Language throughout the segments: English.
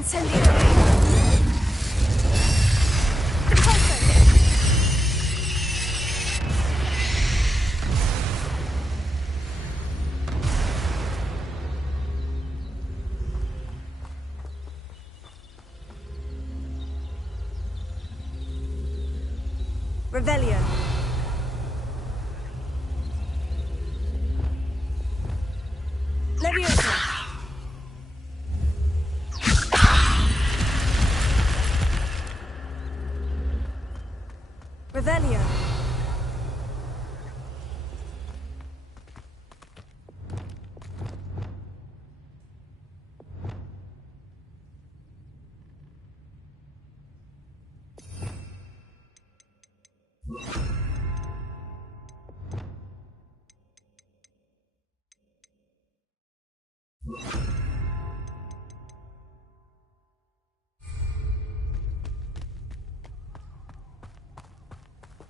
Incendio. Revelio. Leviosa. Revelio.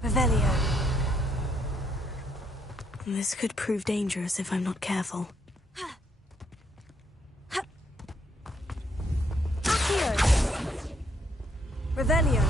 Revelio. This could prove dangerous if I'm not careful. Accio. Revelio.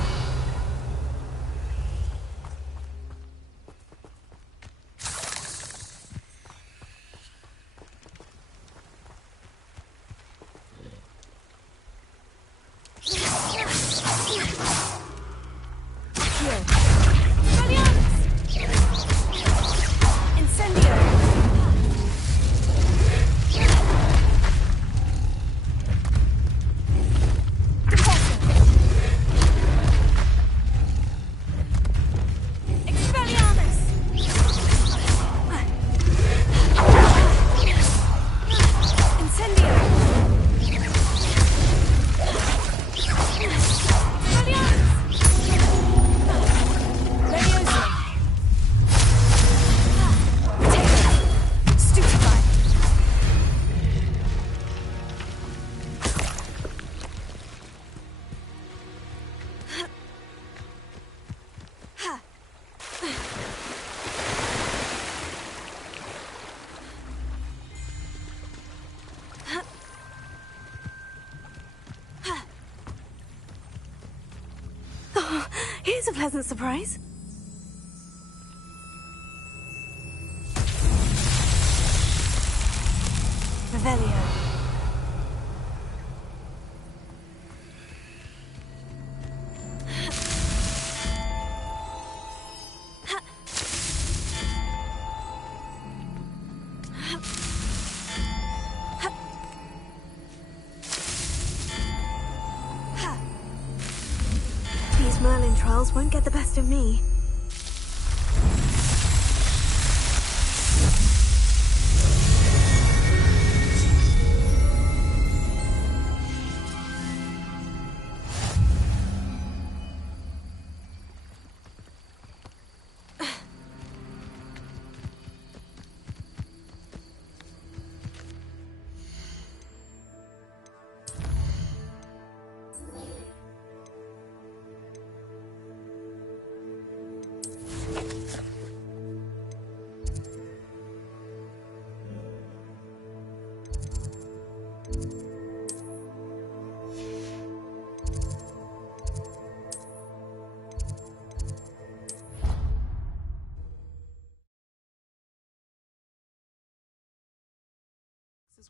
Here's a pleasant surprise. Revelio. Merlin trials won't get the best of me.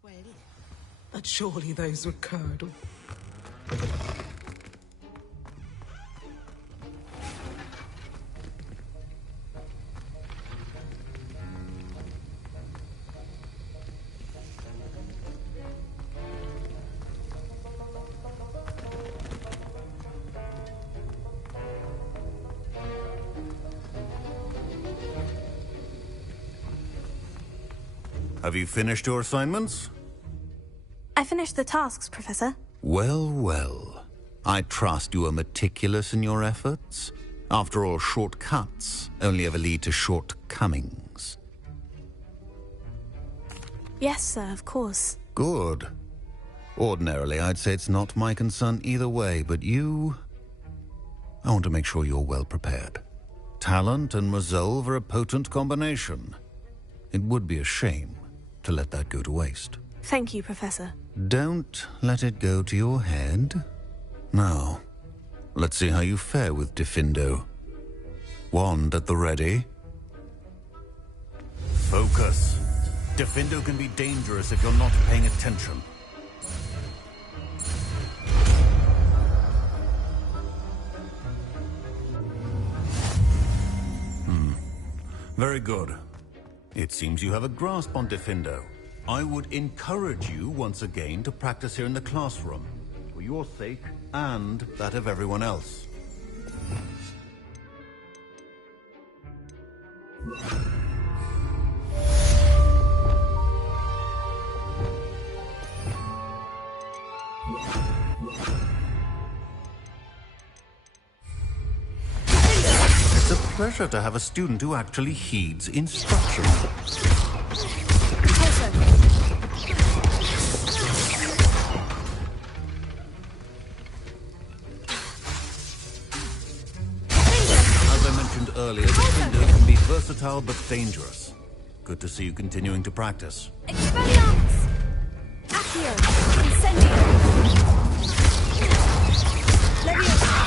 Well, but surely those would curdle. Have you finished your assignments? I finished the tasks, Professor. Well, well. I trust you are meticulous in your efforts. After all, shortcuts only ever lead to shortcomings. Yes, sir, of course. Good. Ordinarily, I'd say it's not my concern either way, but you... I want to make sure you're well prepared. Talent and resolve are a potent combination. It would be a shame to let that go to waste. Thank you, Professor. Don't let it go to your head. Now, let's see how you fare with Diffindo. Wand at the ready. Focus. Diffindo can be dangerous if you're not paying attention. Very good. It seems you have a grasp on Diffindo. I would encourage you once again to practice here in the classroom, for your sake and that of everyone else. It's a pleasure to have a student who actually heeds instruction. As I mentioned earlier, Diffindo can be versatile but dangerous. Good to see you continuing to practice. Expelliarmus! Accio! Incendio! Leviosa!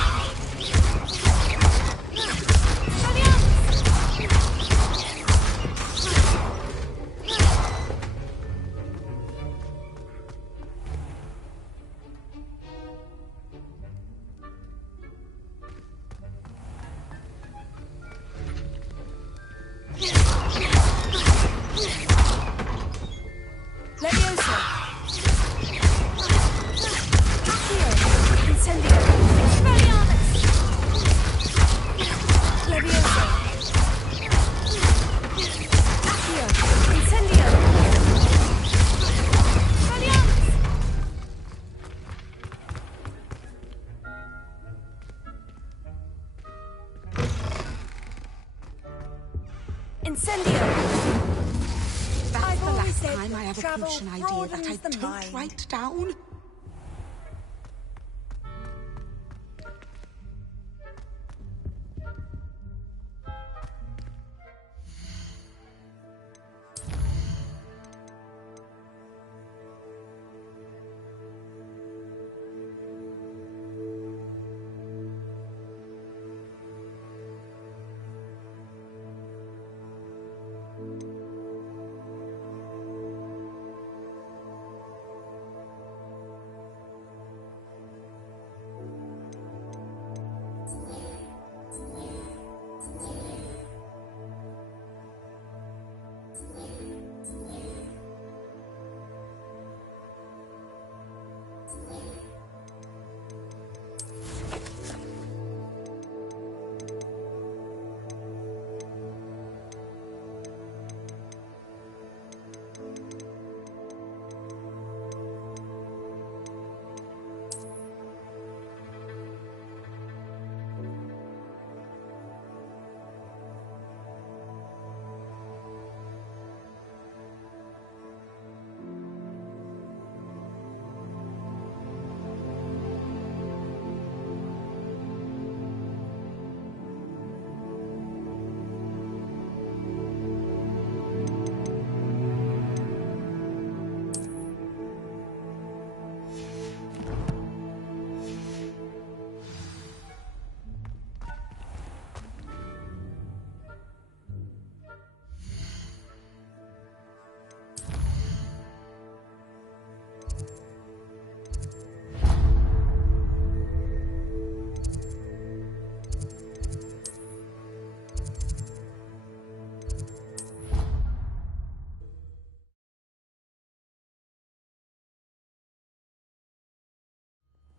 That's the last time I have a potion idea that I don't write down.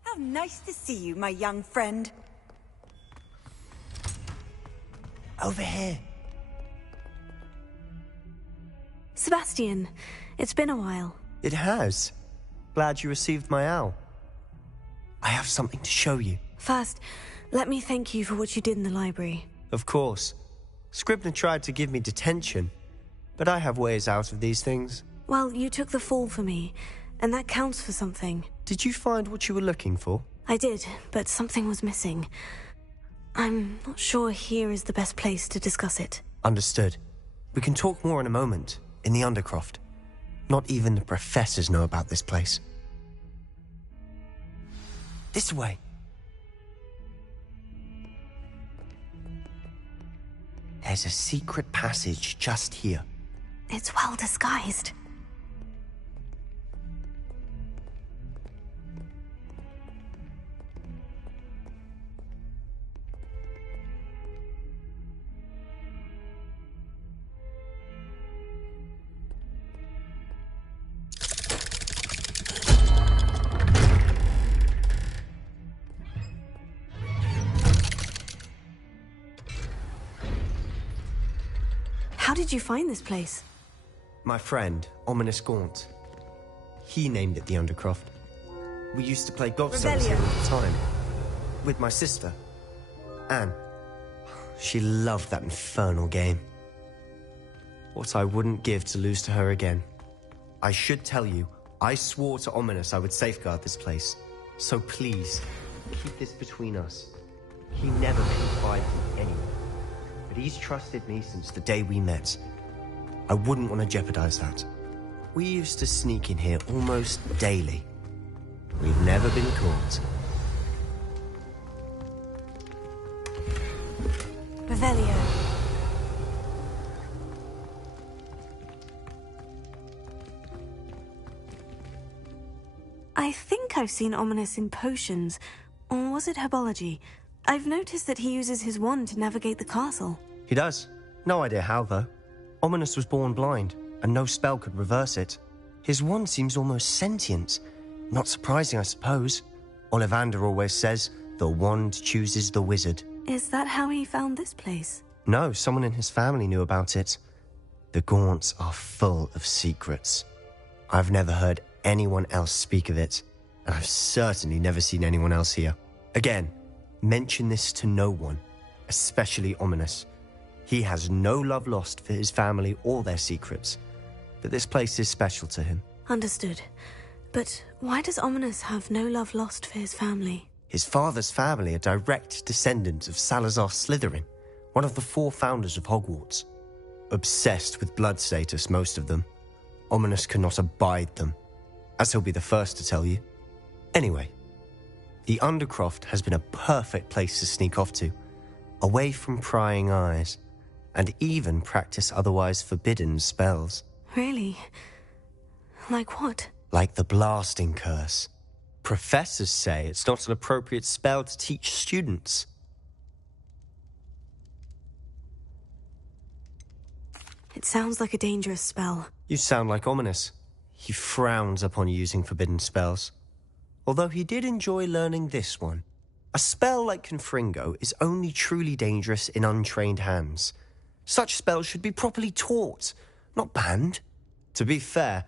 How nice to see you, my young friend. Over here. Sebastian, it's been a while. It has. Glad you received my owl. I have something to show you. First, let me thank you for what you did in the library. Of course. Scribner tried to give me detention, but I have ways out of these things. Well, you took the fall for me, and that counts for something. Did you find what you were looking for? I did, but something was missing. I'm not sure here is the best place to discuss it. Understood. We can talk more in a moment, in the Undercroft. Not even the professors know about this place. This way. There's a secret passage just here. It's well disguised. How did you find this place? My friend, Ominous Gaunt. He named it the Undercroft. We used to play golf service here all the time. With my sister, Anne. She loved that infernal game. What I wouldn't give to lose to her again. I should tell you, I swore to Ominous I would safeguard this place. So please, keep this between us. He never confided in anyone. But he's trusted me since the day we met. I wouldn't want to jeopardize that. We used to sneak in here almost daily. We've never been caught. Revelio. I think I've seen Ominous in potions. Or was it herbology? I've noticed that he uses his wand to navigate the castle. He does. No idea how, though. Ominous was born blind, and no spell could reverse it. His wand seems almost sentient. Not surprising, I suppose. Ollivander always says, the wand chooses the wizard. Is that how he found this place? No, someone in his family knew about it. The Gaunts are full of secrets. I've never heard anyone else speak of it, and I've certainly never seen anyone else here. Again, mention this to no one, especially Ominous. He has no love lost for his family or their secrets, but this place is special to him. Understood. But why does Ominous have no love lost for his family? His father's family are direct descendants of Salazar Slytherin, one of the 4 founders of Hogwarts. Obsessed with blood status, most of them. Ominous cannot abide them, as he'll be the first to tell you. Anyway, the Undercroft has been a perfect place to sneak off to, away from prying eyes, and even practice otherwise forbidden spells. Really? Like what? Like the blasting curse. Professors say it's not an appropriate spell to teach students. It sounds like a dangerous spell. You sound like Ominous. He frowns upon using forbidden spells. Although he did enjoy learning this one. A spell like Confringo is only truly dangerous in untrained hands. Such spells should be properly taught, not banned. To be fair,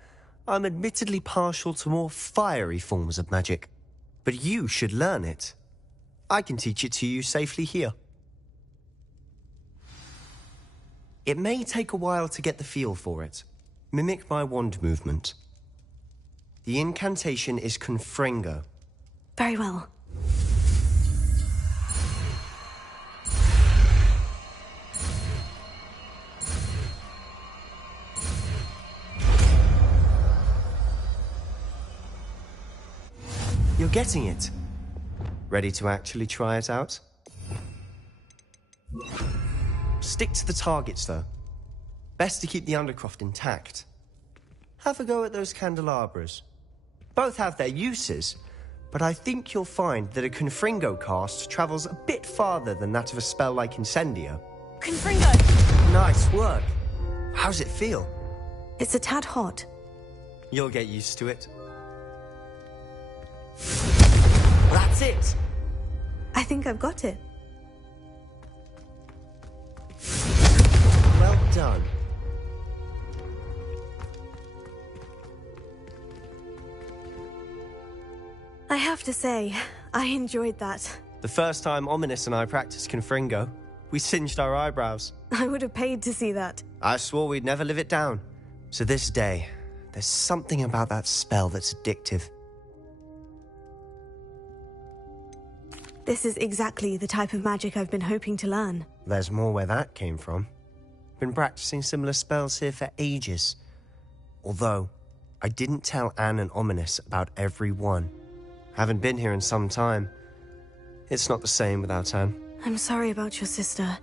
I'm admittedly partial to more fiery forms of magic. But you should learn it. I can teach it to you safely here. It may take a while to get the feel for it. Mimic my wand movement. The incantation is Confringo. Very well. You're getting it. Ready to actually try it out? Stick to the targets, though. Best to keep the Undercroft intact. Have a go at those candelabras. Both have their uses, but I think you'll find that a Confringo cast travels a bit farther than that of a spell like Incendio. Confringo! Nice work. How's it feel? It's a tad hot. You'll get used to it. That's it! I think I've got it. Well done. I have to say, I enjoyed that. The first time Ominous and I practiced Confringo, we singed our eyebrows. I would have paid to see that. I swore we'd never live it down. To this day, there's something about that spell that's addictive. This is exactly the type of magic I've been hoping to learn. There's more where that came from. Been practicing similar spells here for ages. Although, I didn't tell Anne and Ominous about every one. Haven't been here in some time. It's not the same without Anne. I'm sorry about your sister.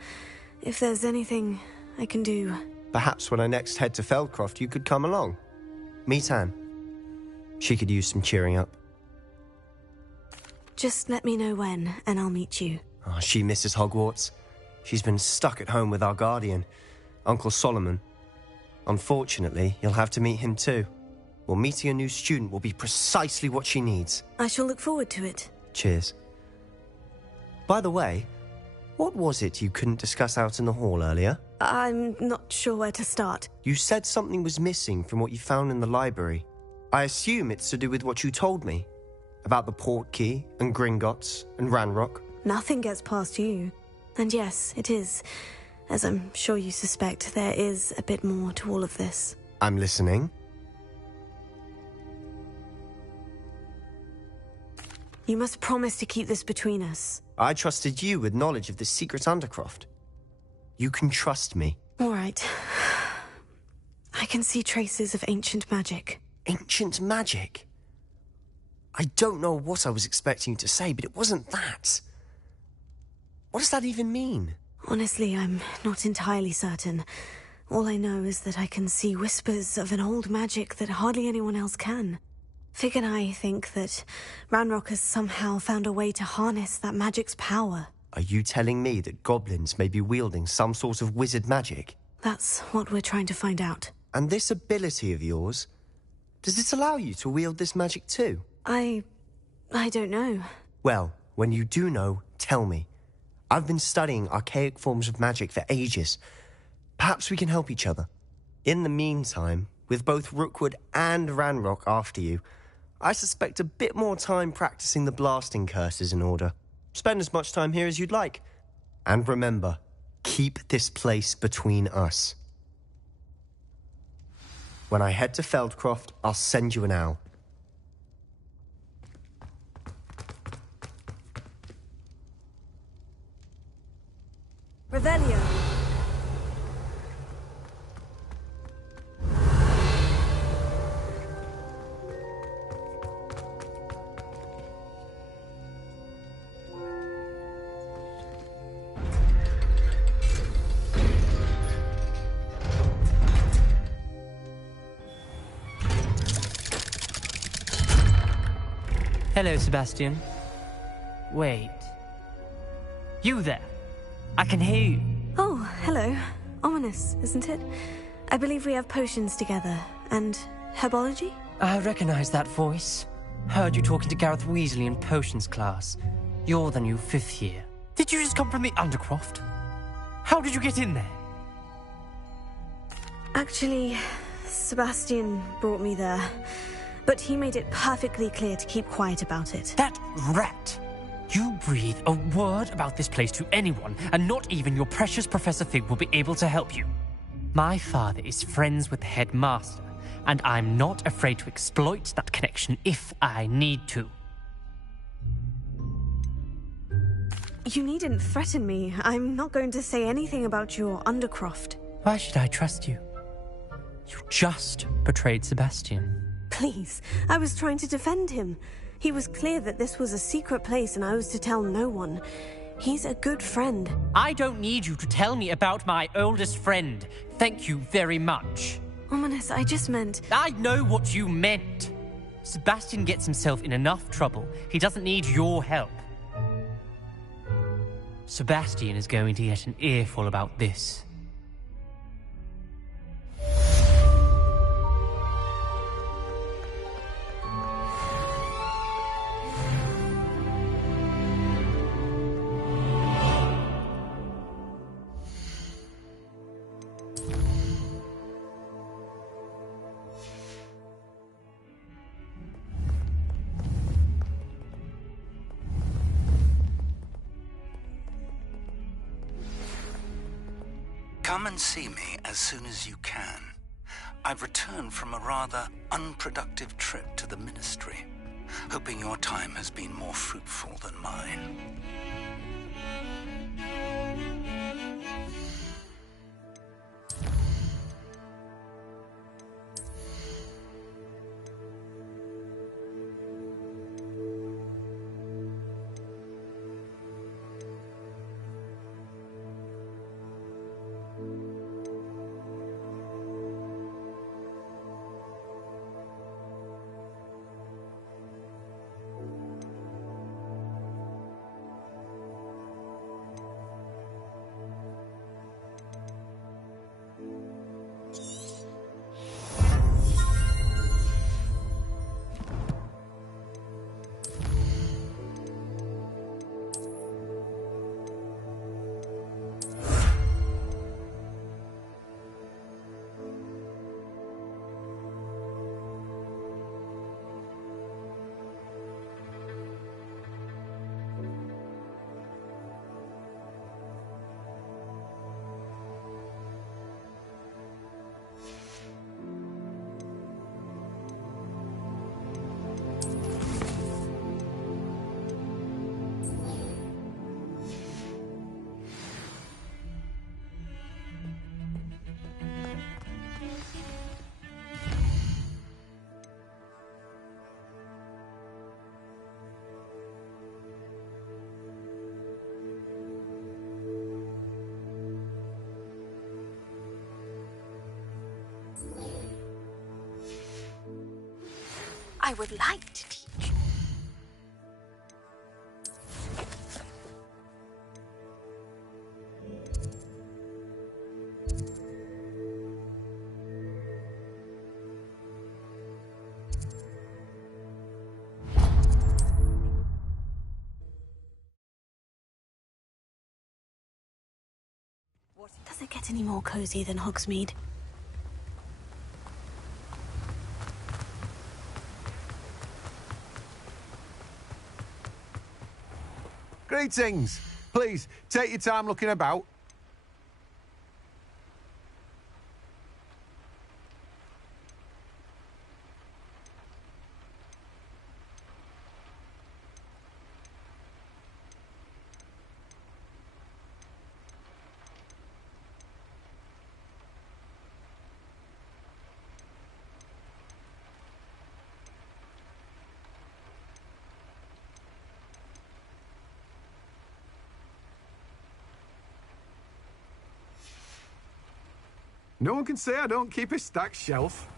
If there's anything I can do... Perhaps when I next head to Feldcroft, you could come along. Meet Anne. She could use some cheering up. Just let me know when, and I'll meet you. Oh, she misses Hogwarts. She's been stuck at home with our guardian, Uncle Solomon. Unfortunately, you'll have to meet him too. Well, meeting a new student will be precisely what she needs. I shall look forward to it. Cheers. By the way, what was it you couldn't discuss out in the hall earlier? I'm not sure where to start. You said something was missing from what you found in the library. I assume it's to do with what you told me. About the Portkey, and Gringotts, and Ranrock. Nothing gets past you. And yes, it is. As I'm sure you suspect, there is a bit more to all of this. I'm listening. You must promise to keep this between us. I trusted you with knowledge of the secret Undercroft. You can trust me. All right. I can see traces of ancient magic. Ancient magic? I don't know what I was expecting you to say, but it wasn't that. What does that even mean? Honestly, I'm not entirely certain. All I know is that I can see whispers of an old magic that hardly anyone else can. Fig and I think that Ranrock has somehow found a way to harness that magic's power. Are you telling me that goblins may be wielding some sort of wizard magic? That's what we're trying to find out. And this ability of yours, does it allow you to wield this magic too? I don't know. Well, when you do know, tell me. I've been studying archaic forms of magic for ages. Perhaps we can help each other. In the meantime, with both Rookwood and Ranrock after you, I suspect a bit more time practicing the blasting curses in order. Spend as much time here as you'd like. And remember, keep this place between us. When I head to Feldcroft, I'll send you an owl. Revelio. Hello, Sebastian. Wait. You there? I can hear you. Oh, hello. Ominous, isn't it? I believe we have potions together. And herbology? I recognize that voice. Heard you talking to Gareth Weasley in potions class. You're the new 5th year. Did you just come from the Undercroft? How did you get in there? Actually, Sebastian brought me there. But he made it perfectly clear to keep quiet about it. That rat! You breathe a word about this place to anyone, and not even your precious Professor Fig will be able to help you. My father is friends with the headmaster, and I'm not afraid to exploit that connection if I need to. You needn't threaten me. I'm not going to say anything about your Undercroft. Why should I trust you? You just betrayed Sebastian. Please, I was trying to defend him. He was clear that this was a secret place and I was to tell no one. He's a good friend. I don't need you to tell me about my oldest friend. Thank you very much. Ominous, I just meant... I know what you meant. Sebastian gets himself in enough trouble. He doesn't need your help. Sebastian is going to get an earful about this. Come and see me as soon as you can. I've returned from a rather unproductive trip to the Ministry, hoping your time has been more fruitful than mine. I would like to teach. Does it get any more cozy than Hogsmeade? Greetings. Please, take your time looking about. No one can say I don't keep a stacked shelf.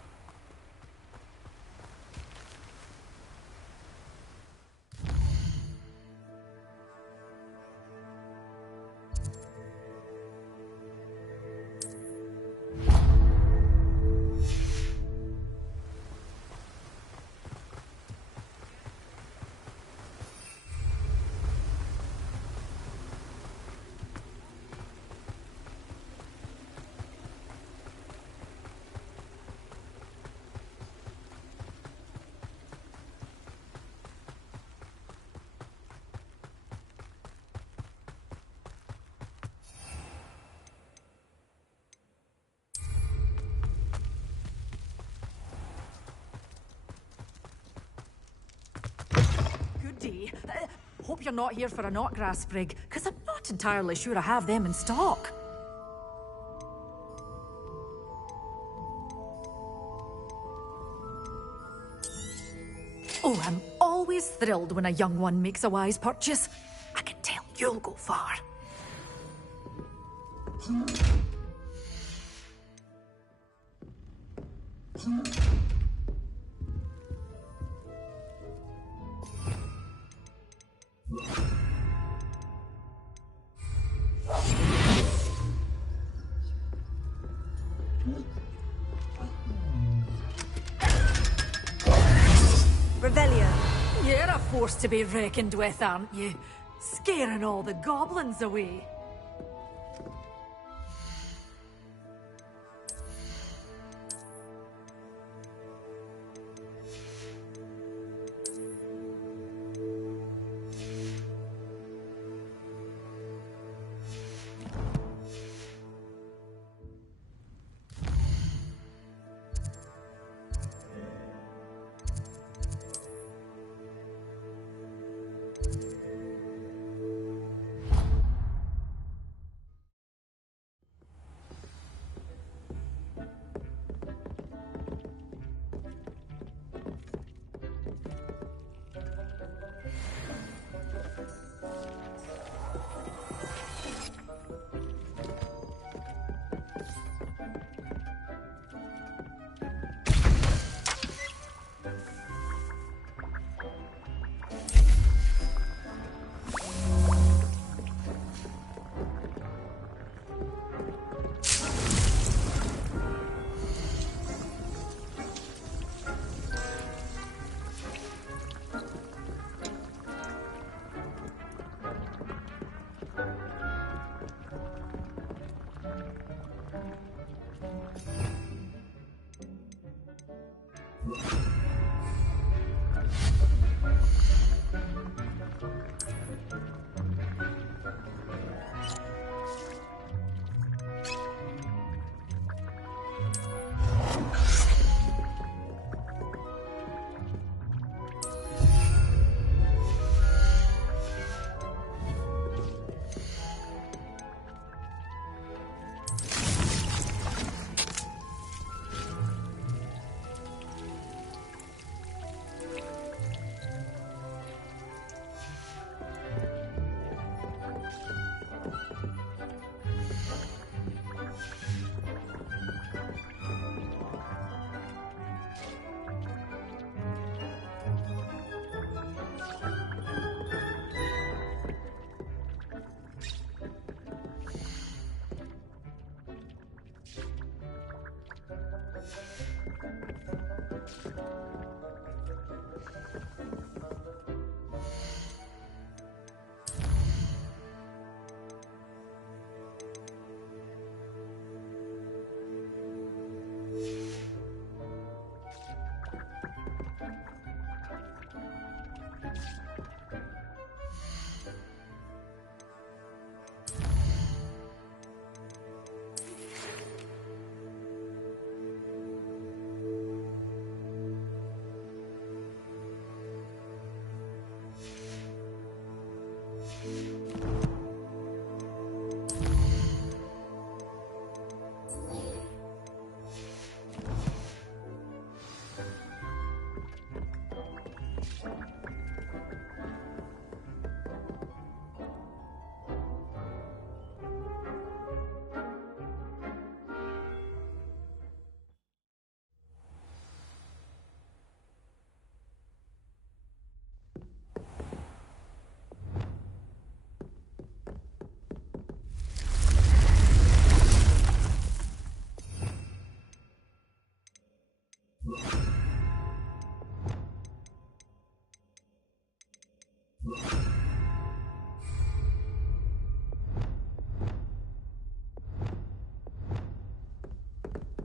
Good day. Hope you're not here for a knotgrass sprig, because I'm not entirely sure I have them in stock. Oh, I'm always thrilled when a young one makes a wise purchase. I can tell you'll go far. Revelio. You're a force to be reckoned with, aren't you? Scaring all the goblins away.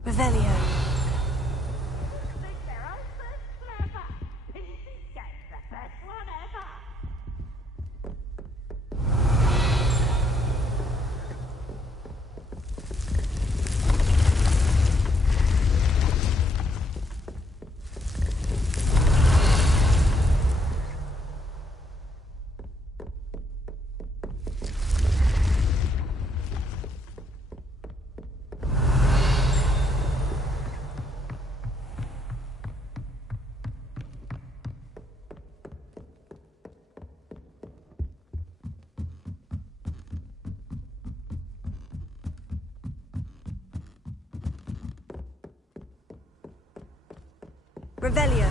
Revelio. Revelio.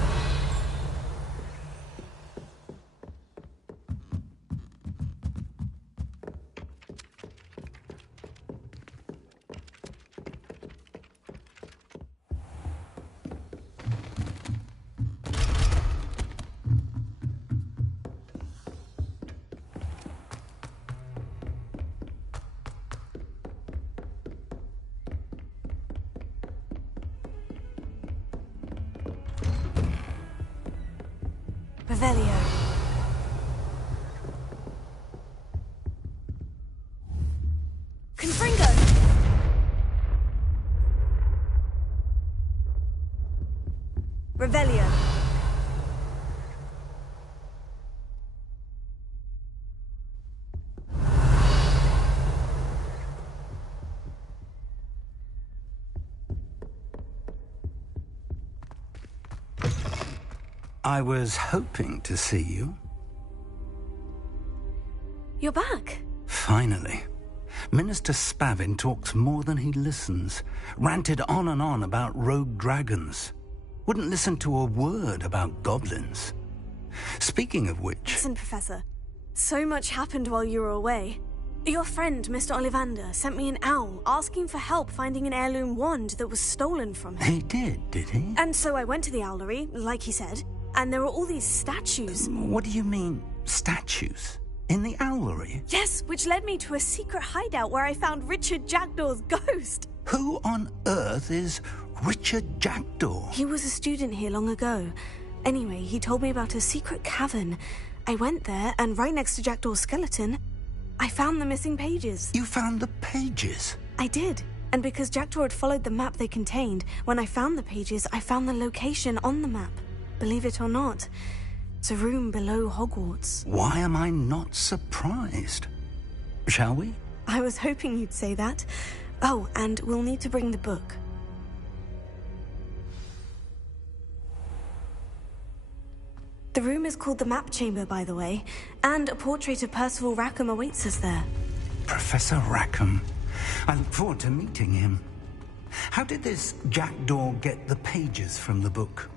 Revelio. Confringo! Revelio. I was hoping to see you. You're back. Finally. Minister Spavin talks more than he listens. Ranted on and on about rogue dragons. Wouldn't listen to a word about goblins. Speaking of which... Listen, Professor. So much happened while you were away. Your friend, Mr. Ollivander, sent me an owl asking for help finding an heirloom wand that was stolen from him. He did he? And so I went to the owlery, like he said, and there were all these statues. What do you mean, statues? In the owlery? Yes, which led me to a secret hideout where I found Richard Jackdaw's ghost. Who on earth is Richard Jackdaw? He was a student here long ago. Anyway, he told me about a secret cavern. I went there, and right next to Jackdaw's skeleton, I found the missing pages. You found the pages? I did. And because Jackdaw had followed the map they contained, when I found the pages, I found the location on the map. Believe it or not, it's a room below Hogwarts. Why am I not surprised? Shall we? I was hoping you'd say that. Oh, and we'll need to bring the book. The room is called the Map Chamber, by the way, and a portrait of Percival Rackham awaits us there. Professor Rackham. I look forward to meeting him. How did this Jackdaw get the pages from the book?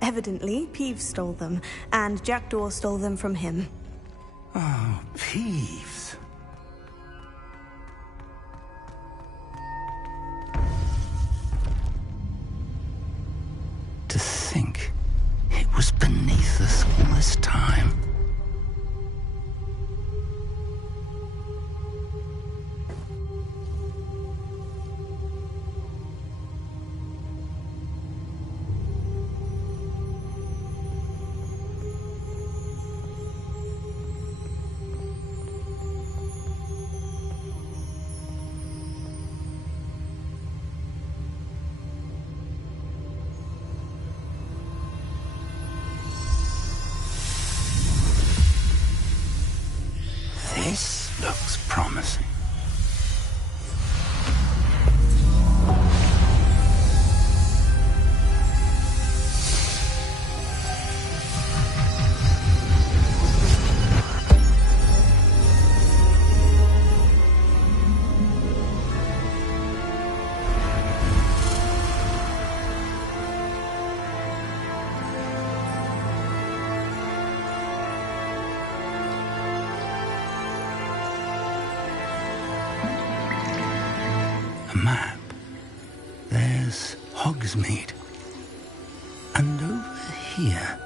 Evidently, Peeves stole them, and Jackdaw stole them from him. Oh, Peeves. To think it was beneath us all this time. This looks promising. A map. There's Hogsmeade. And over here,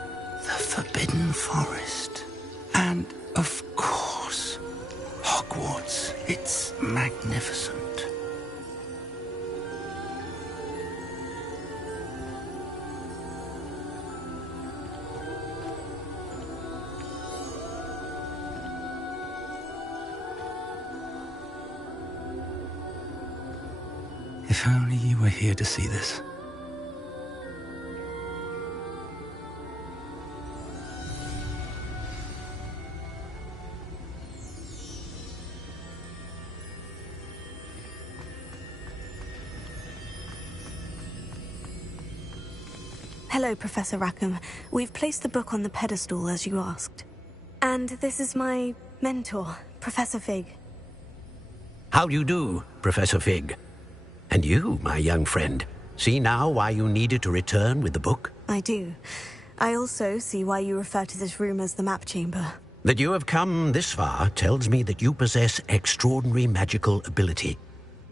the Forbidden Forest. And, of course, Hogwarts. It's magnificent. If only you were here to see this. Hello, Professor Rackham. We've placed the book on the pedestal as you asked. And this is my mentor, Professor Fig. How do you do, Professor Fig? And you, my young friend, see now why you needed to return with the book? I do. I also see why you refer to this room as the map chamber. That you have come this far tells me that you possess extraordinary magical ability,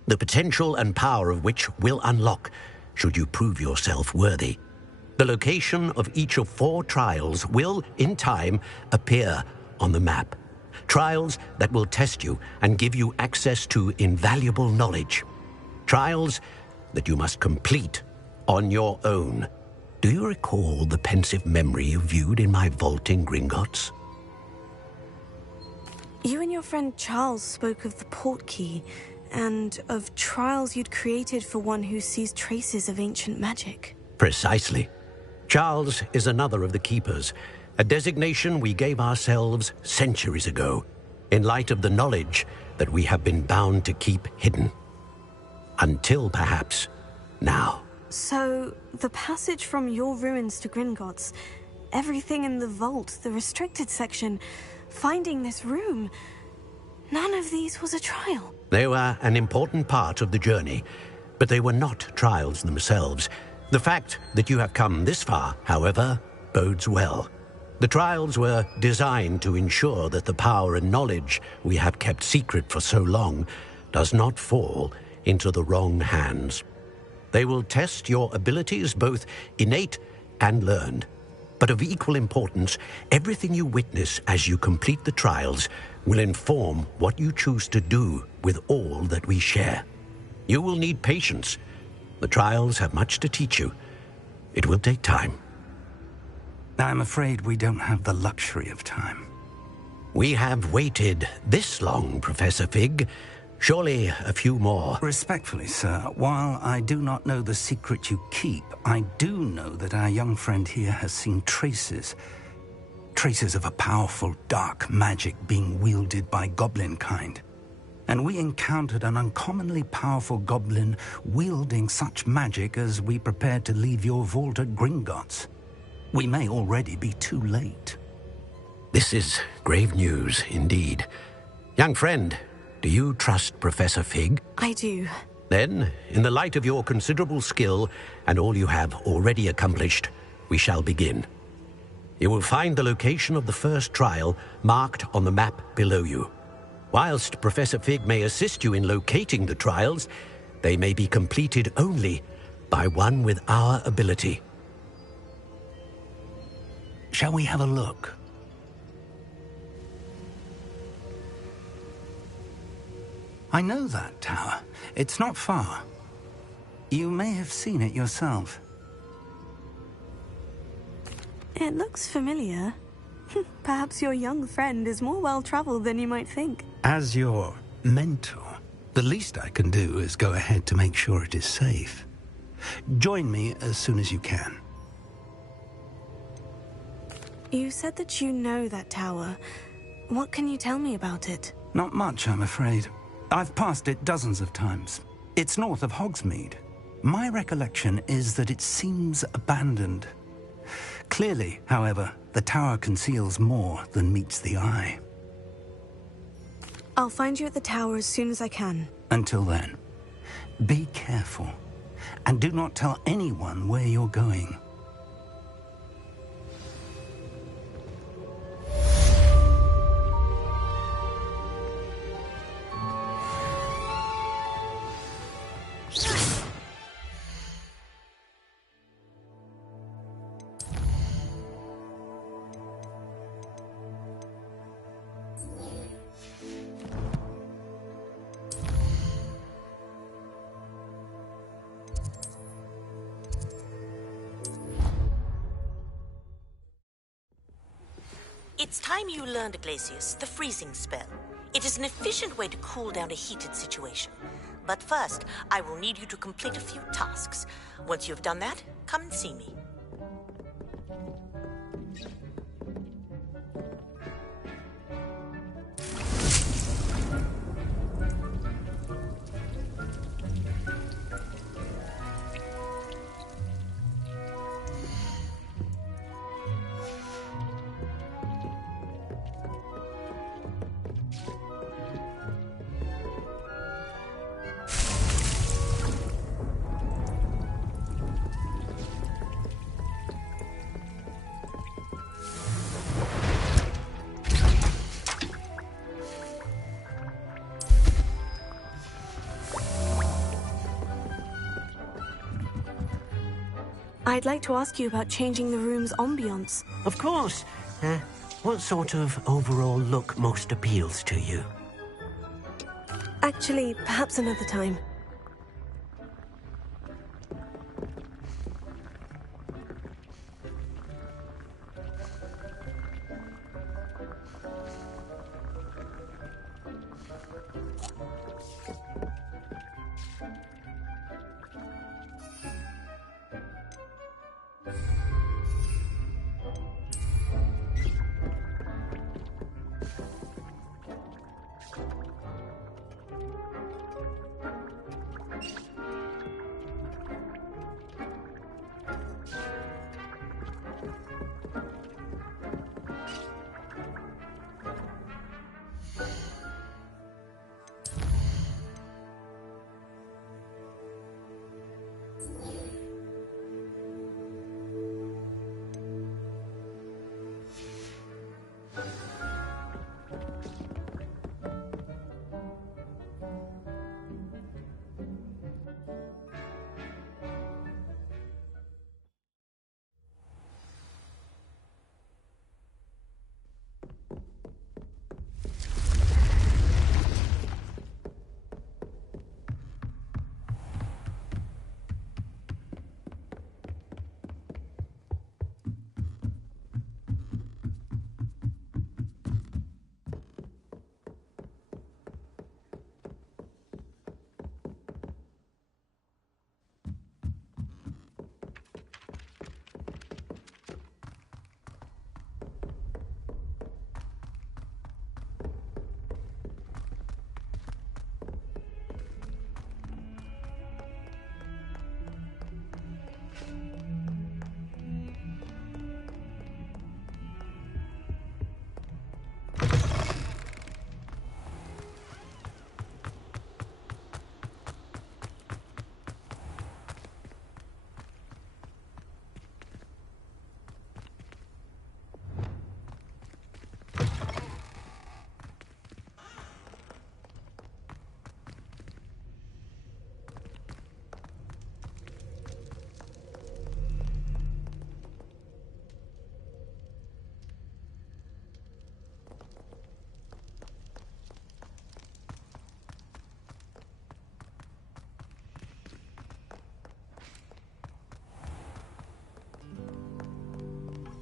the potential and power of which will unlock should you prove yourself worthy. The location of each of 4 trials will, in time, appear on the map. Trials that will test you and give you access to invaluable knowledge. Trials that you must complete on your own. Do you recall the pensive memory you viewed in my vault in Gringotts? You and your friend Charles spoke of the portkey, and of trials you'd created for one who sees traces of ancient magic. Precisely. Charles is another of the Keepers, a designation we gave ourselves centuries ago, in light of the knowledge that we have been bound to keep hidden. Until, perhaps, now. So, the passage from your ruins to Gringotts, everything in the vault, the restricted section, finding this room, none of these was a trial. They were an important part of the journey, but they were not trials themselves. The fact that you have come this far, however, bodes well. The trials were designed to ensure that the power and knowledge we have kept secret for so long does not fall into the wrong hands. They will test your abilities, both innate and learned. But of equal importance, everything you witness as you complete the trials will inform what you choose to do with all that we share. You will need patience. The trials have much to teach you. It will take time. I'm afraid we don't have the luxury of time. We have waited this long, Professor Fig. Surely a few more. Respectfully, sir, while I do not know the secret you keep, I do know that our young friend here has seen traces of a powerful dark magic being wielded by goblin kind. And we encountered an uncommonly powerful goblin wielding such magic as we prepared to leave your vault at Gringotts. We may already be too late. This is grave news indeed. Young friend, do you trust Professor Fig? I do. Then, in the light of your considerable skill and all you have already accomplished, we shall begin. You will find the location of the first trial marked on the map below you. Whilst Professor Fig may assist you in locating the trials, they may be completed only by one with our ability. Shall we have a look? I know that tower. It's not far. You may have seen it yourself. It looks familiar. Perhaps your young friend is more well-traveled than you might think. As your mentor, the least I can do is go ahead to make sure it is safe. Join me as soon as you can. You said that you know that tower. What can you tell me about it? Not much, I'm afraid. I've passed it dozens of times. It's north of Hogsmeade. My recollection is that it seems abandoned. Clearly, however, the tower conceals more than meets the eye. I'll find you at the tower as soon as I can. Until then, be careful, and do not tell anyone where you're going. It's time you learned, Glacius, the freezing spell. It is an efficient way to cool down a heated situation. But first, I will need you to complete a few tasks. Once you've done that, come and see me. I'd like to ask you about changing the room's ambiance. Of course. What sort of overall look most appeals to you? Actually, perhaps another time.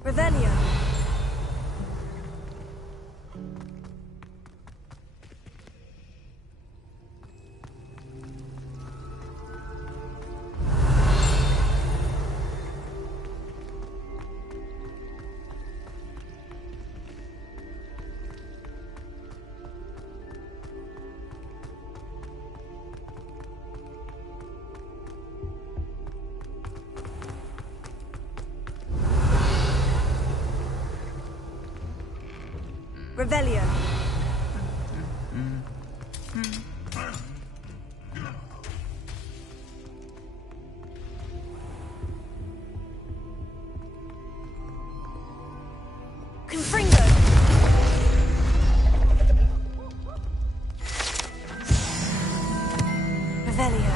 Revelio. Revelio. Confringo. Revelio.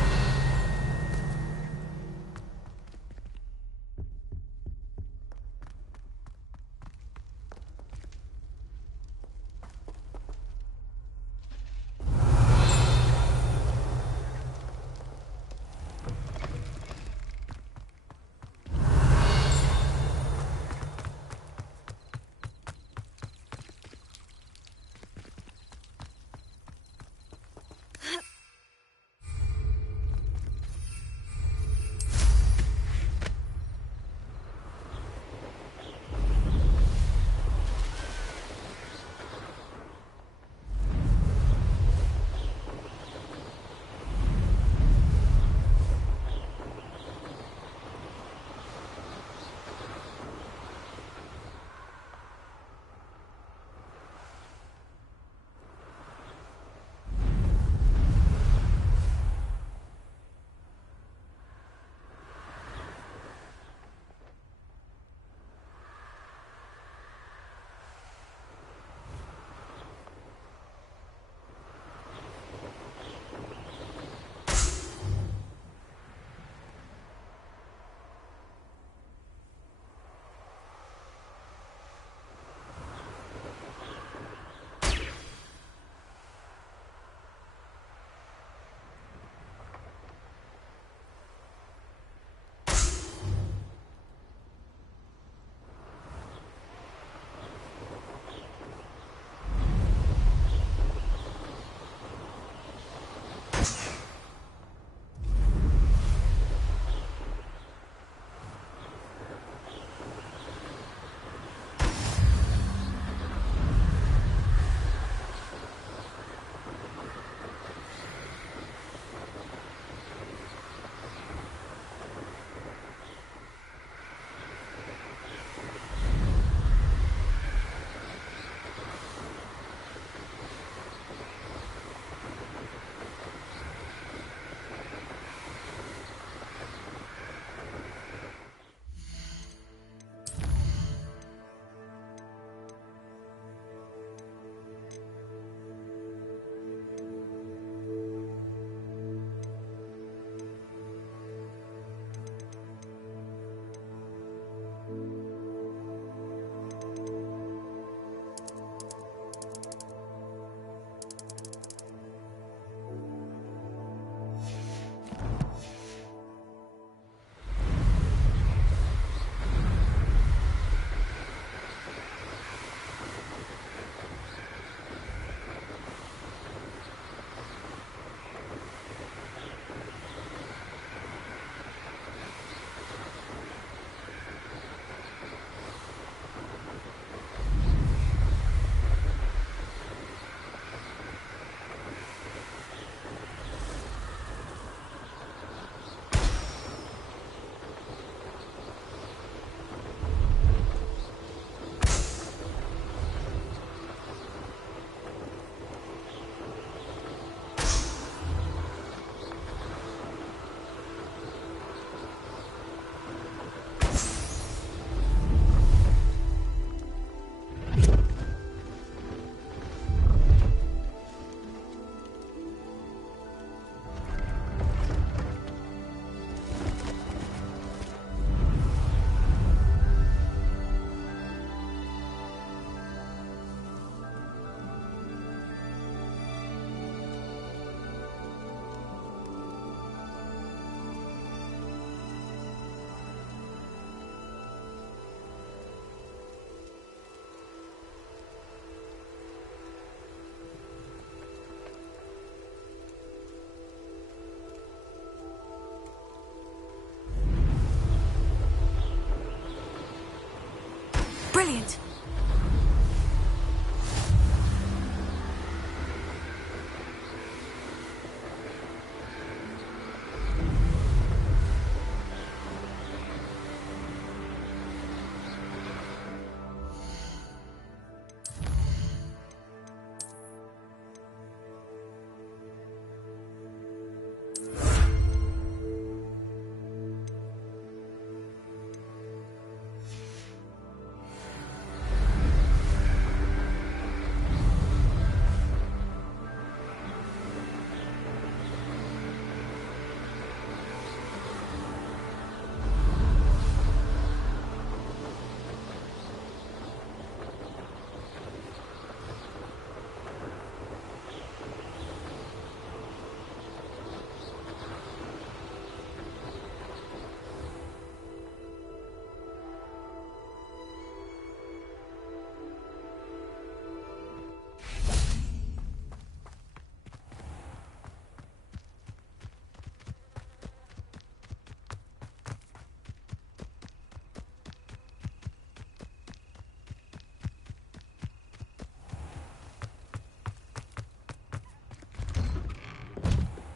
Brilliant.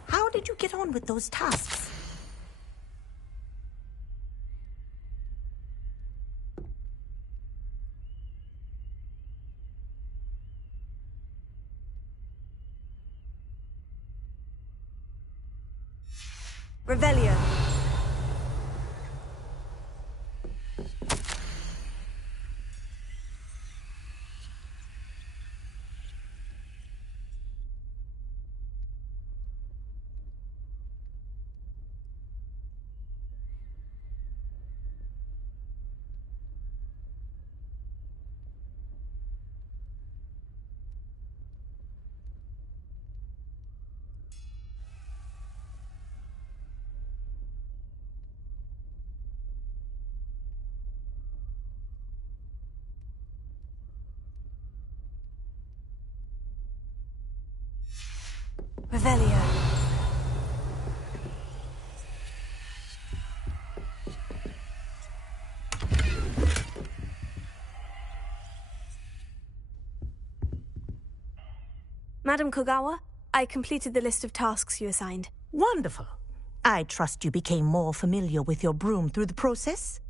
How did you get on with those tasks? Revelio. Revelio. Madam Kogawa, I completed the list of tasks you assigned. Wonderful. I trust you became more familiar with your broom through the process?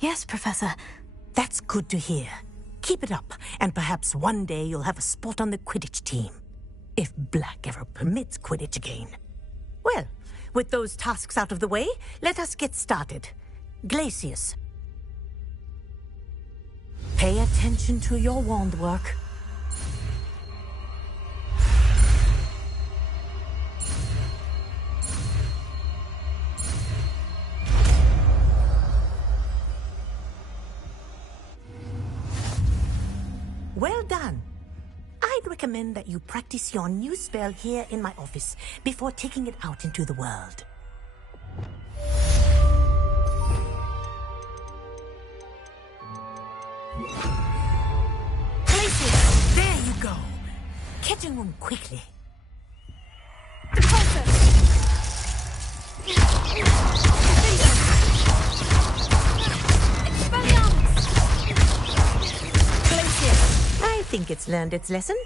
Yes, Professor. That's good to hear. Keep it up, and perhaps one day you'll have a spot on the Quidditch team. If Black ever permits Quidditch again. Well, with those tasks out of the way, let us get started. Glacius. Pay attention to your wand work. Well done. I'd recommend that you practice your new spell here in my office before taking it out into the world. Places! There you go. Catching them quickly. I think it's learned its lesson,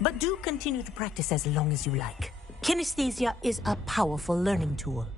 but do continue to practice as long as you like. Kinesthesia is a powerful learning tool.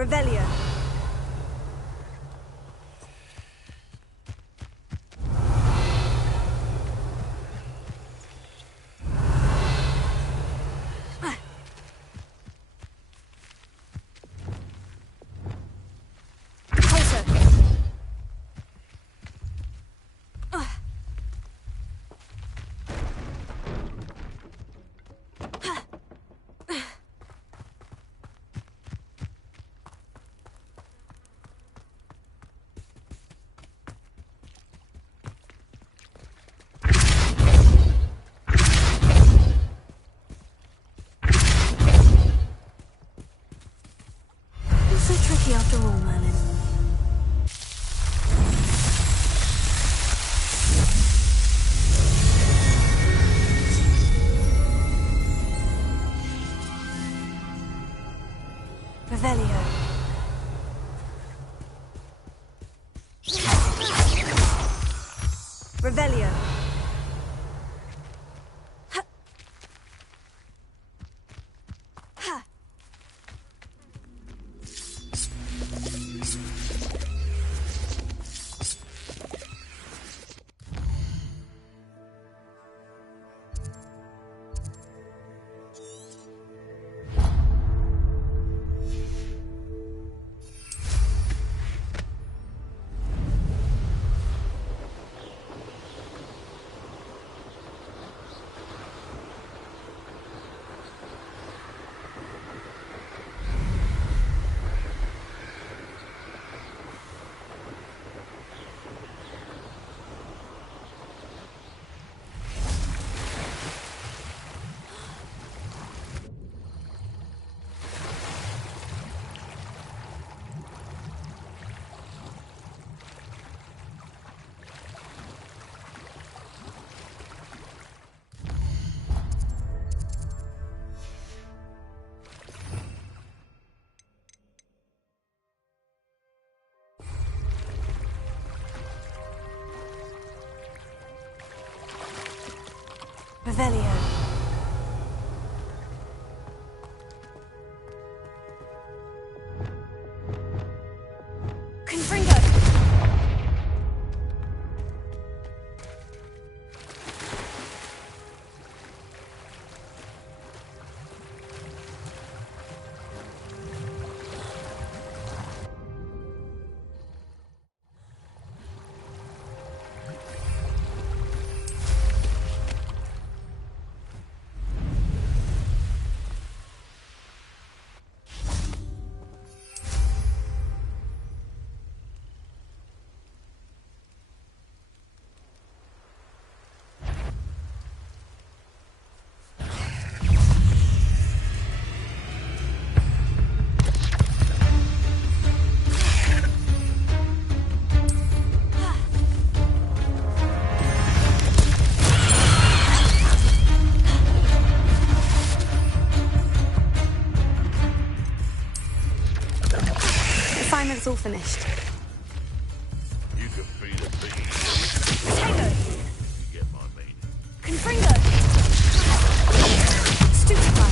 Revelio. So tricky after all, Merlin. Revelio. Revelio. Revelio. Confringo. It's all finished. You can feed a bee. Tango! You get my meaning. Confringo! Stupefy!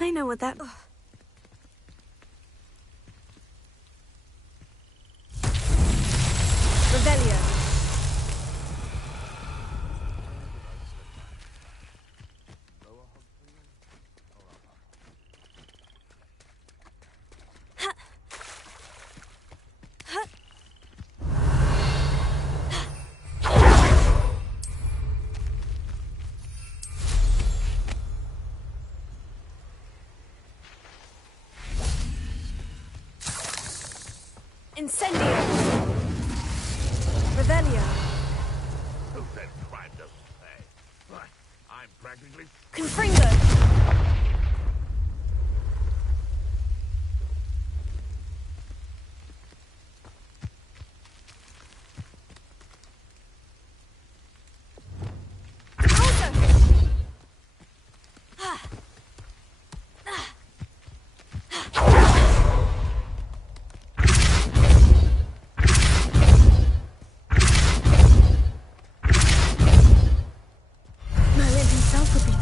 I know what that... Revelio. Incendio! Revelio! Who said crime doesn't pay? But I'm practically... Confringo!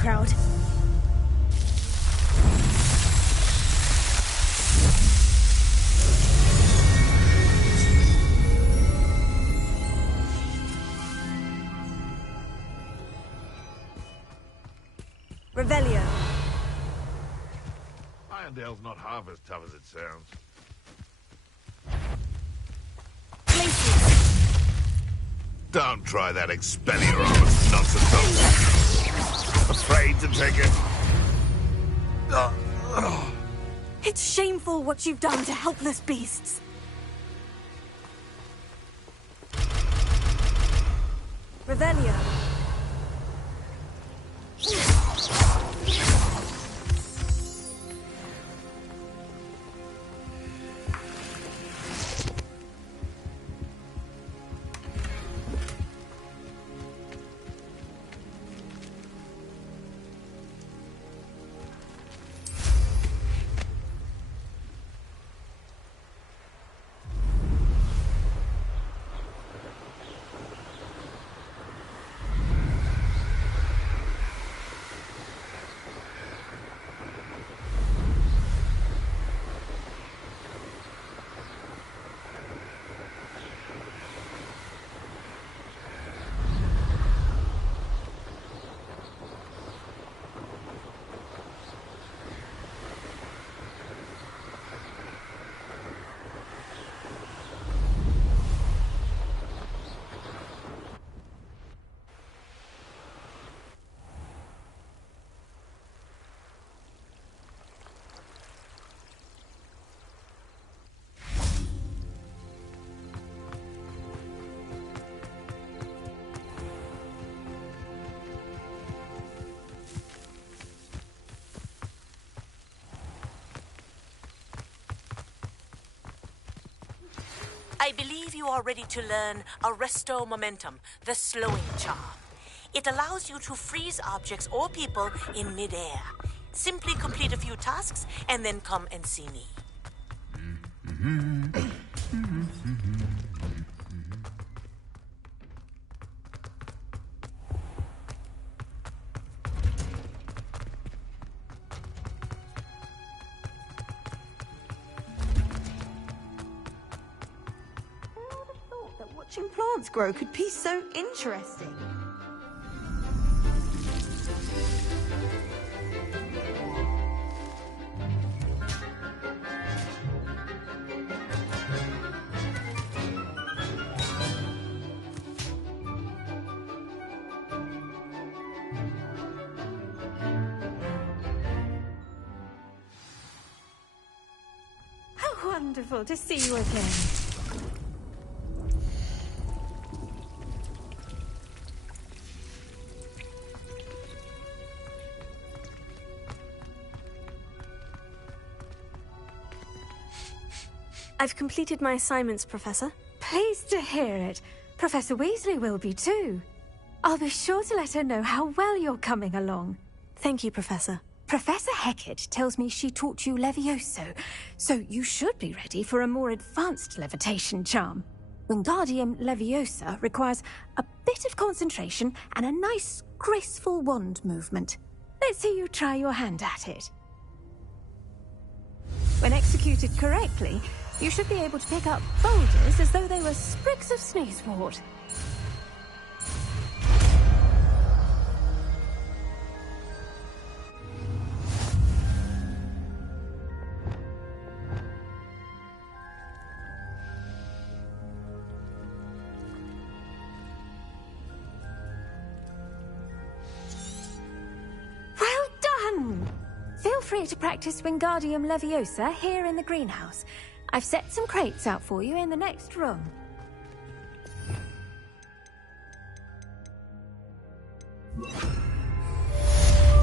crowd. Revelio. Irondale's not half as tough as it sounds. Don't try that Expelliarmus nonsense. Afraid to take it. It's shameful what you've done to helpless beasts. Revelio. I believe you are ready to learn Arresto Momentum, the slowing charm. It allows you to freeze objects or people in midair. Simply complete a few tasks and then come and see me. Watching plants grow could be so interesting. How wonderful to see you again. I've completed my assignments, Professor. Pleased to hear it. Professor Weasley will be too. I'll be sure to let her know how well you're coming along. Thank you, Professor. Professor Hecat tells me she taught you Levioso, so you should be ready for a more advanced levitation charm. Wingardium Leviosa requires a bit of concentration and a nice, graceful wand movement. Let's see you try your hand at it. When executed correctly, you should be able to pick up boulders as though they were sprigs of sneezewort. Well done! Feel free to practice Wingardium Leviosa here in the greenhouse. I've set some crates out for you in the next room.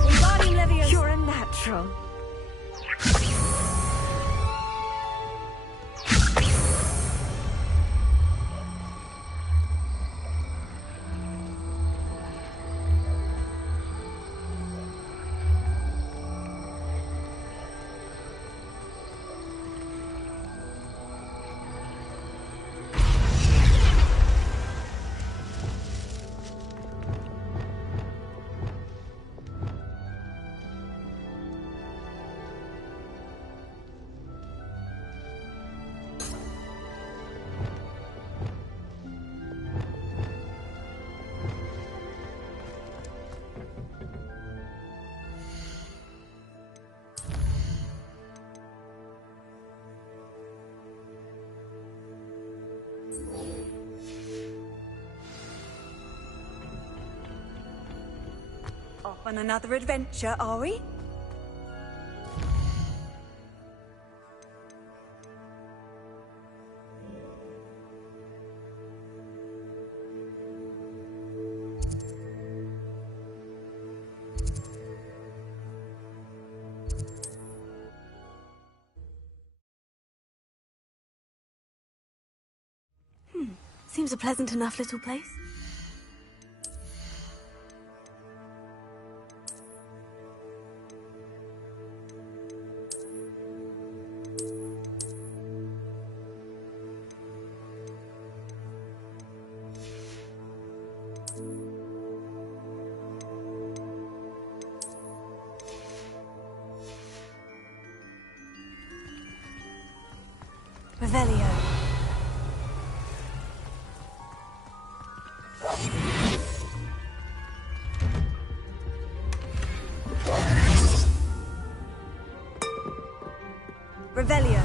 Wingardium Leviosa! You're a natural. Off on another adventure, are we? Seems a pleasant enough little place. Revelio. Revelio.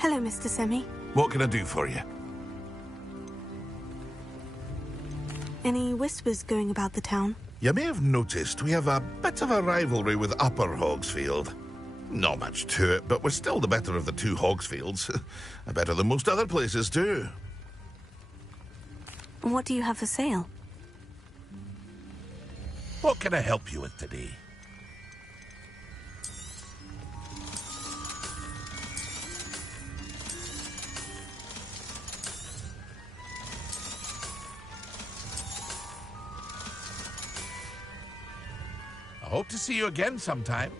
Hello, Mr. Semi. What can I do for you? Any whispers going about the town? You may have noticed we have a bit of a rivalry with Upper Hogsfield. Not much to it, but we're still the better of the two Hogsfields. Better than most other places, too. What do you have for sale? What can I help you with today? I hope to see you again sometime.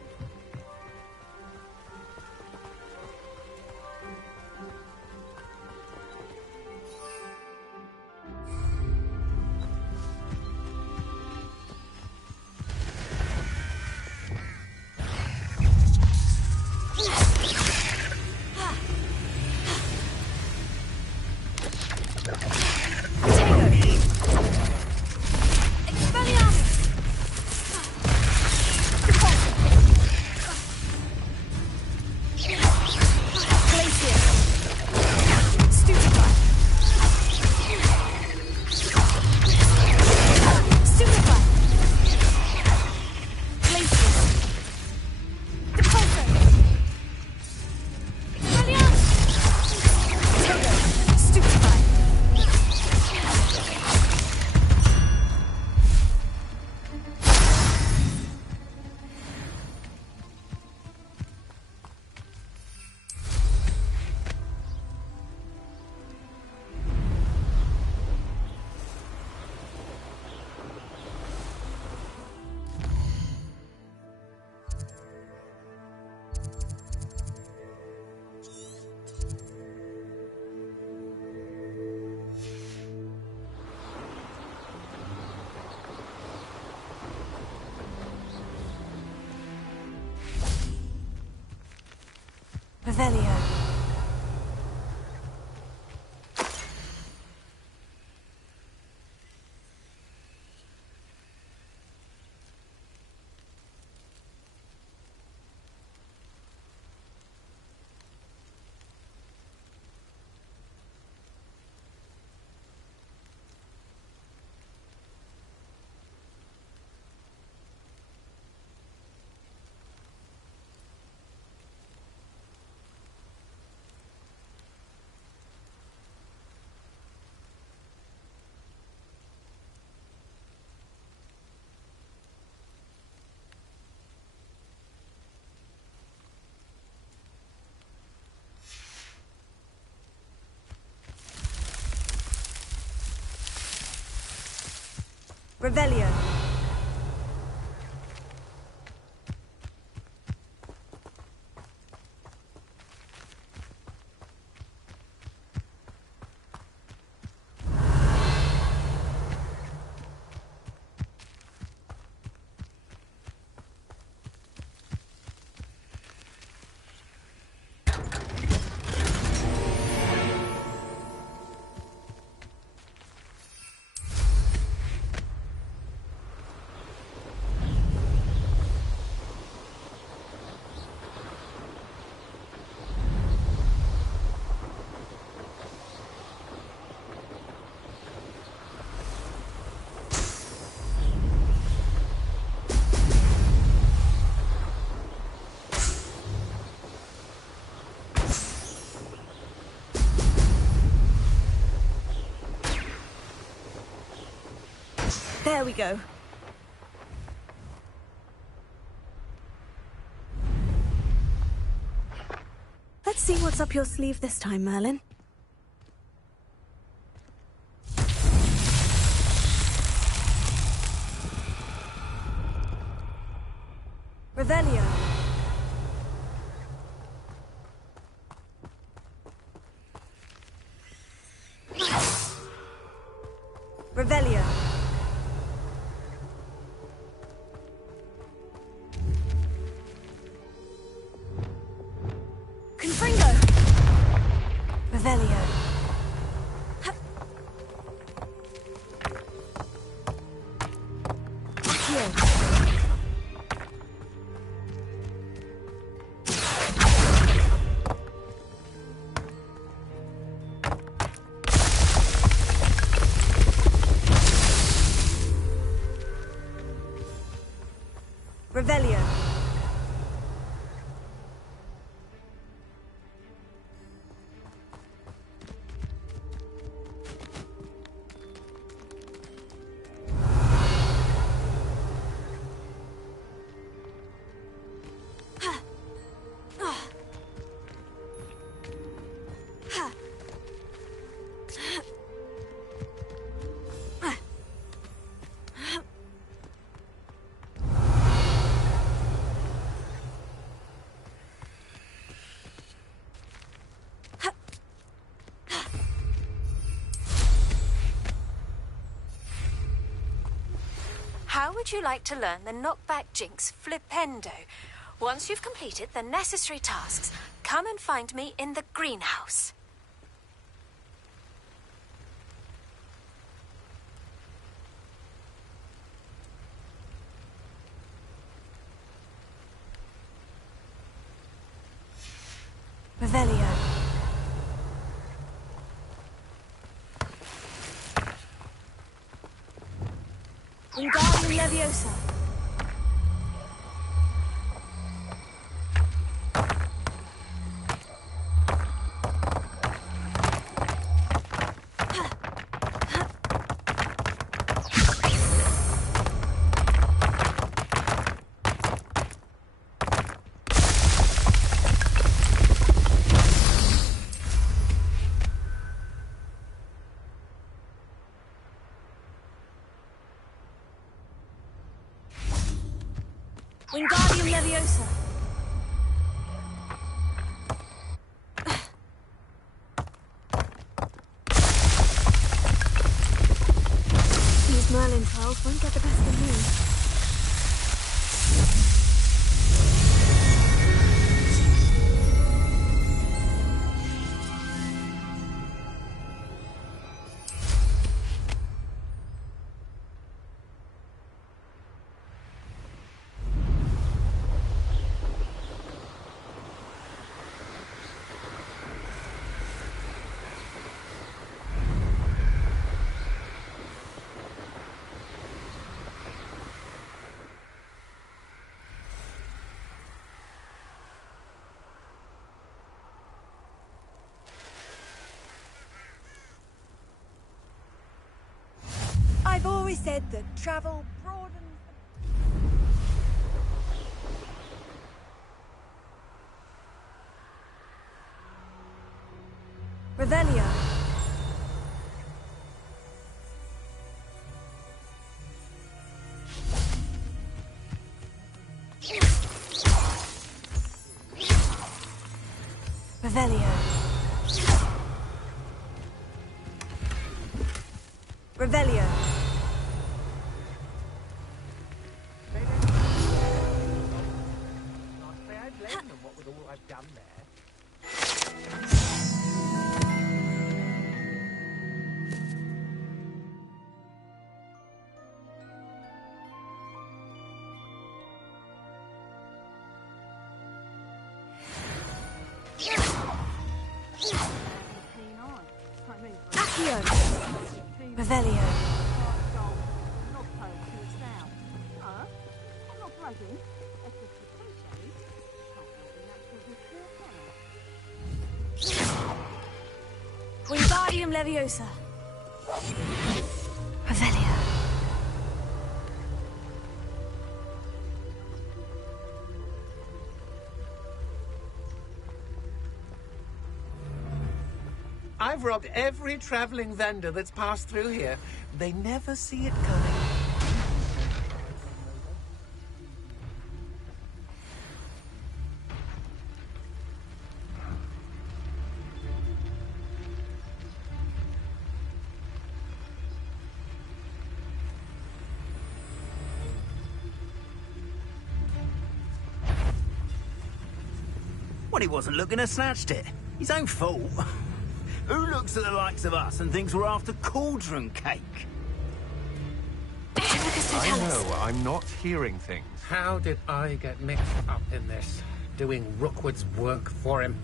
Revelio. Revelio. There we go. Let's see what's up your sleeve this time, Merlin. Revelio. Revelio. Confringo. Revelio. Accio. Revelio. How would you like to learn the knockback jinx flipendo? Once you've completed the necessary tasks, come and find me in the greenhouse. Revelio. Wingardium Leviosa. Wingardium Leviosa. These Merlin trials won't get the best of me. I've always said that travel broadens... Revelio. Revelio. Revelio. Revelio. Wingardium Leviosa. Revelio. I've robbed every traveling vendor that's passed through here. They never see it coming. Well, he wasn't looking to snatched it. His own fault. Who looks at the likes of us and thinks we're after cauldron cake? I know, I'm not hearing things. How did I get mixed up in this? Doing Rookwood's work for him?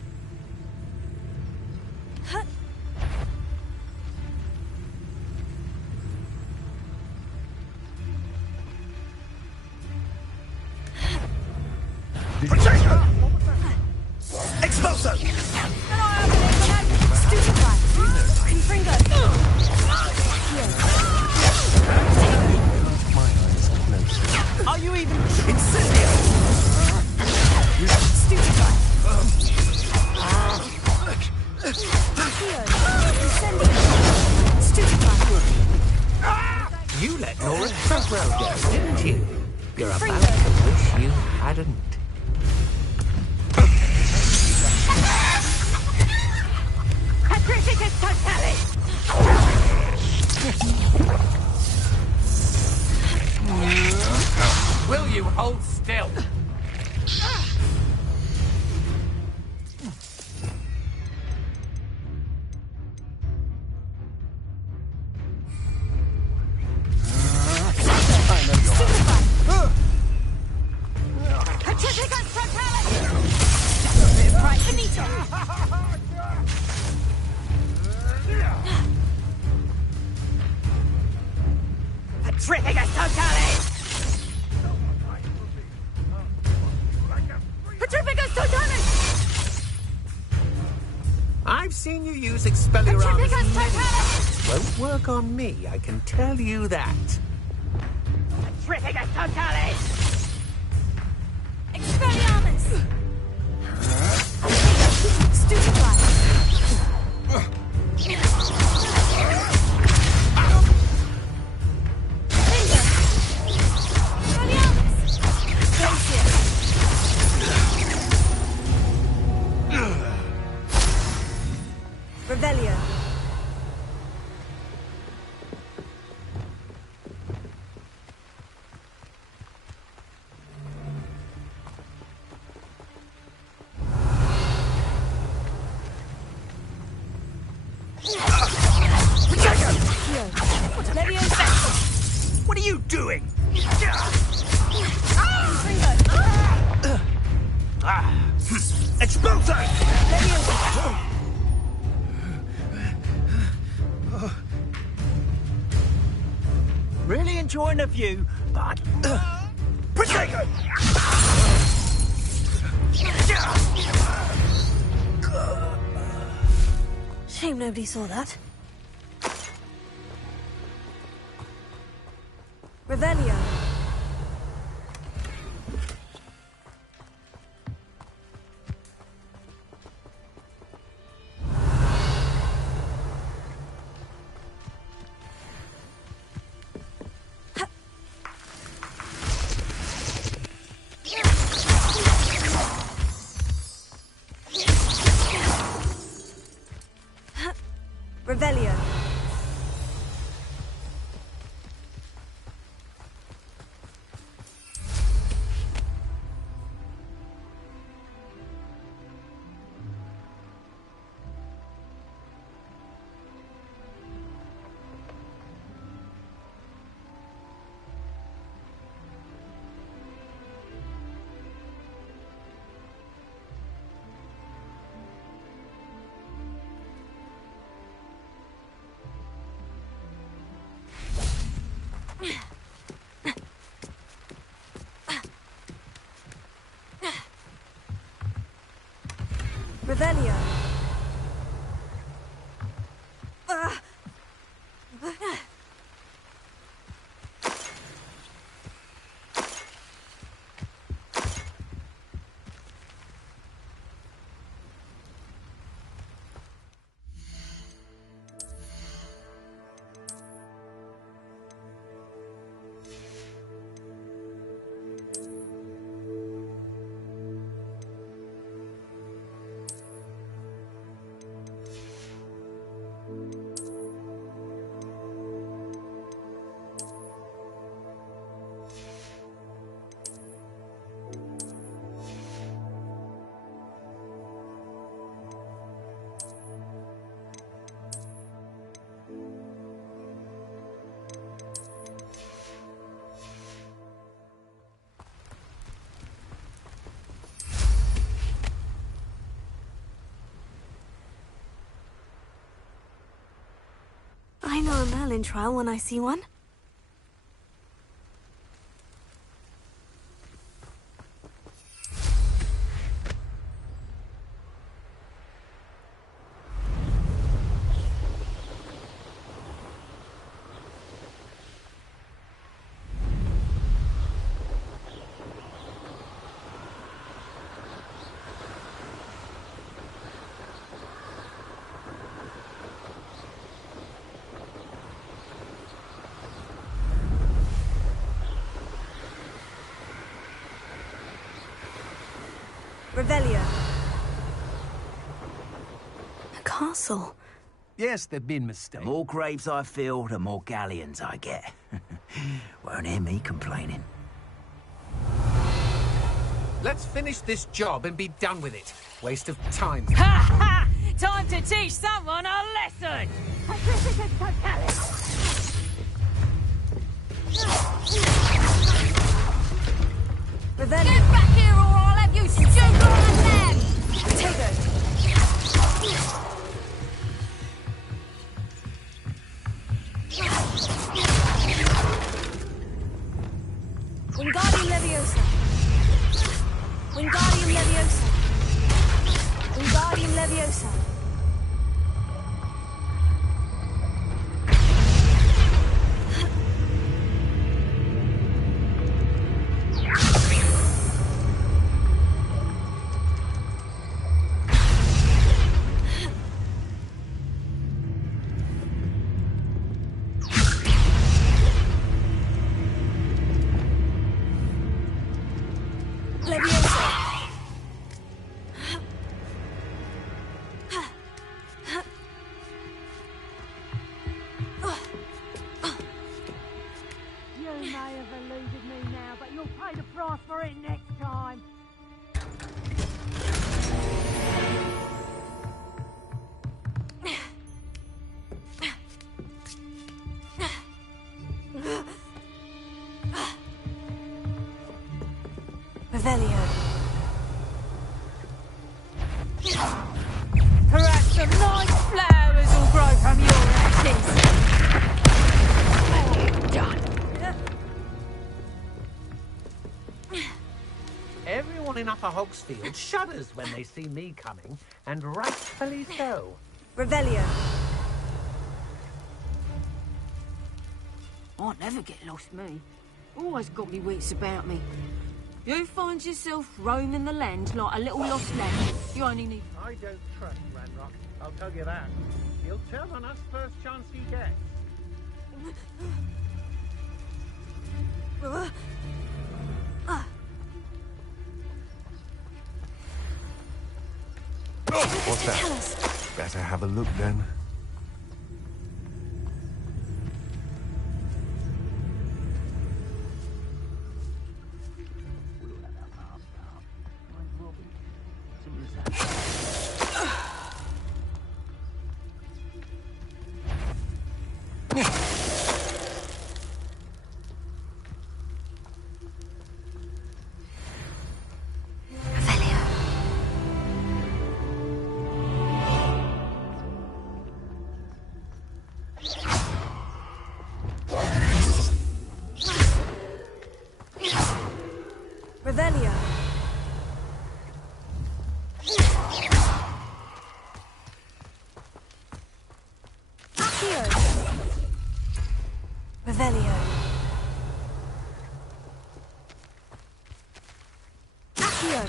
Expulso! Are you even incendiary? You let Nora Trustwell go, didn't you? You're about to wish you hadn't. Patrificus Totalis! Will you hold still? Patrificus Totalis! Patrificus Totalis! Patrificus Totalis! I've seen you use Expelliarmus. Patrificus Totalis! Won't work on me, I can tell you that. Patrificus Totalis! Expelliarmus! Stupefy! Revelio. What are you doing? Expulso! Really enjoying the view, but... Protego! Shame nobody saw that. Revelio. Revelio. Revelio. I know a Merlin trial when I see one. Revelio. A castle. Yes, there've been mistakes. The more graves I fill, the more galleons I get. Won't hear me complaining. Let's finish this job and be done with it. Waste of time. Ha ha! Time to teach someone a lesson! Revelio. Get back here or I'll have you stewed on a lamb! Potato. Wingardium Leviosa. Wingardium Leviosa. Wingardium Leviosa. You may have eluded me now, but you'll pay the price for it next time. Revelio. Perhaps some nice flowers will grow from your ashes. Done. Everyone in Upper Hogsfield shudders when they see me coming, and rightfully so. Revelio. I'll never get lost, me. Always got me wits about me. You find yourself roaming the land like a little lost lamb. You only need... I don't trust Ranrock, I'll tell you that. He'll turn on us first chance he gets. What's that? Better have a look then. Revelio. Accio. Revelio. Accio.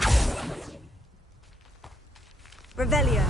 Revelio.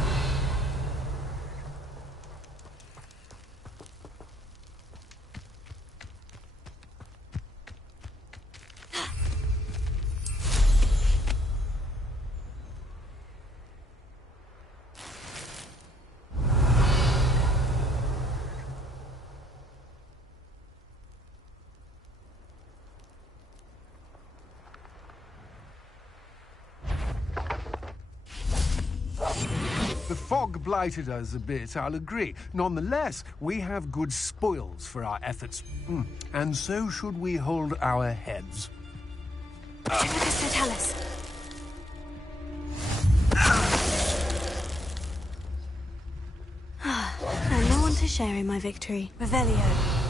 The fog blighted us a bit, I'll agree. Nonetheless, we have good spoils for our efforts. And so should we hold our heads. Fatalis. And no one to share in my victory. Revelio.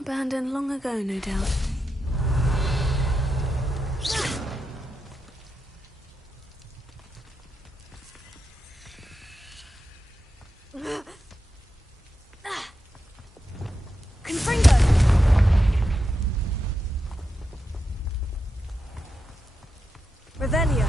Abandoned long ago, no doubt. Confringo! Revelio.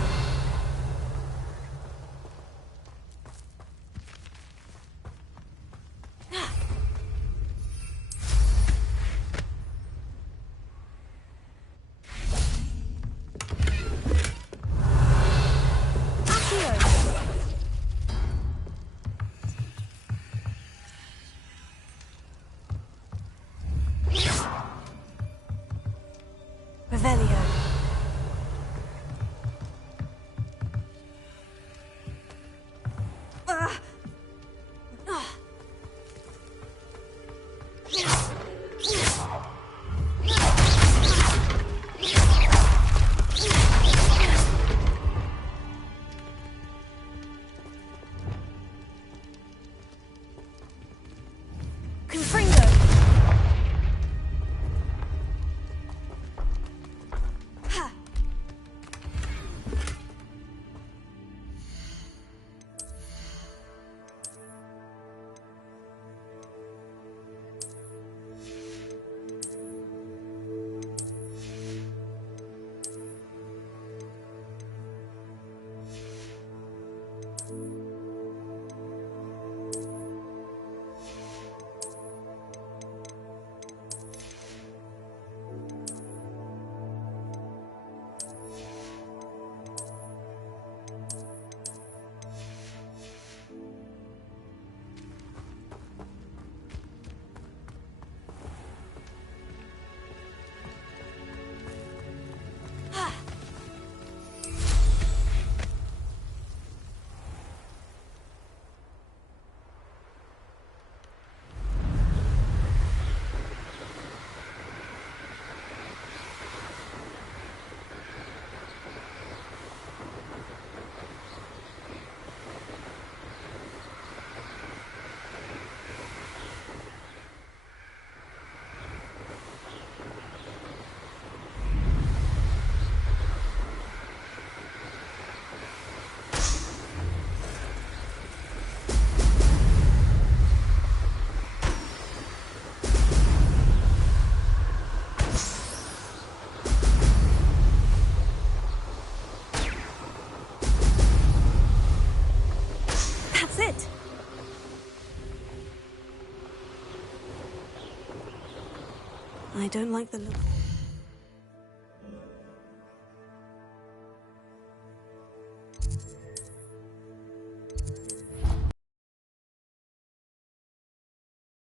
I don't like the look.